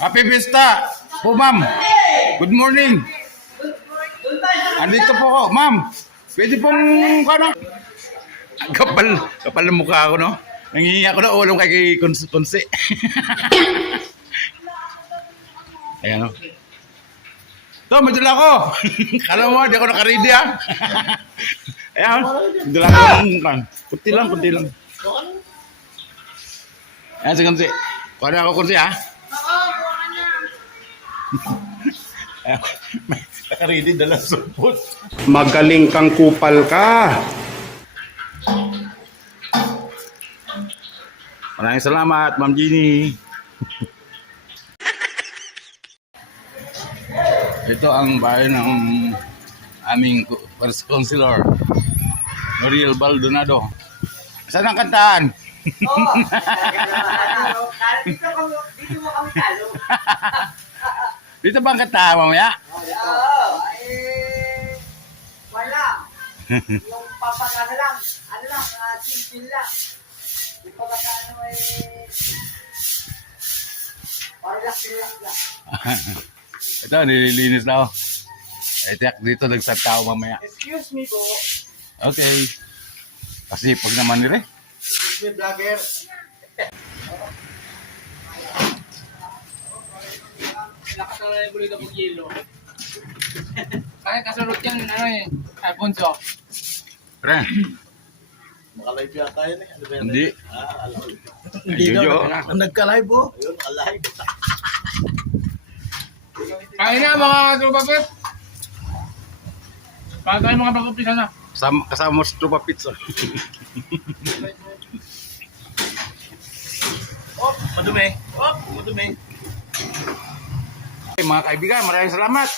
Happy Fiesta po, ma'am. Good morning. Andito po ako, ma'am. Pwede pong ano? Kapal ng mukha ako, no? Nangihingi ako na ulong kay Konse. Ayan, no? Ito, may dala ko. Kala mo, di ako nakaready, ha? Ayan, dala ko lang. Kunti lang. Ayan, si Konse. Kuha na ako, Konse, ha? Oo, buwan ka na. Ayan, nakaready, dala supot. Magaling kang kupal ka. Maraming salamat, Ma'am Jeannie. Ito ang bahay ng aming first counselor, Noriel Baldonado. Saan ang kantaan? Oo. Dito mo kami talo. Dito ba ang kantaan mamaya? Oo. Wala. Yung papagana lang. Ano lang, simple lang. Yung papagana relax lang. Ito, nililinis na ako. Tiyak dito nagsatao mamaya. Excuse me po. Okay. Kasi pag naman nire. Excuse me, vlogger. Lakas na lang yung bulito pag yelo. Kaya kasunod yan, Alfonso. Pre, Naka-live yata yun eh. Ano ba yan? hindi. alam. Hindi daw. Nagka-live oh. Ayun, naka-live. Kaya na mga trupapit. Para tayo mga pag-upisa na. Kasama mo sa Trupa Pizza. Madumi. Madumi. Mga kaibigan, maraming salamat.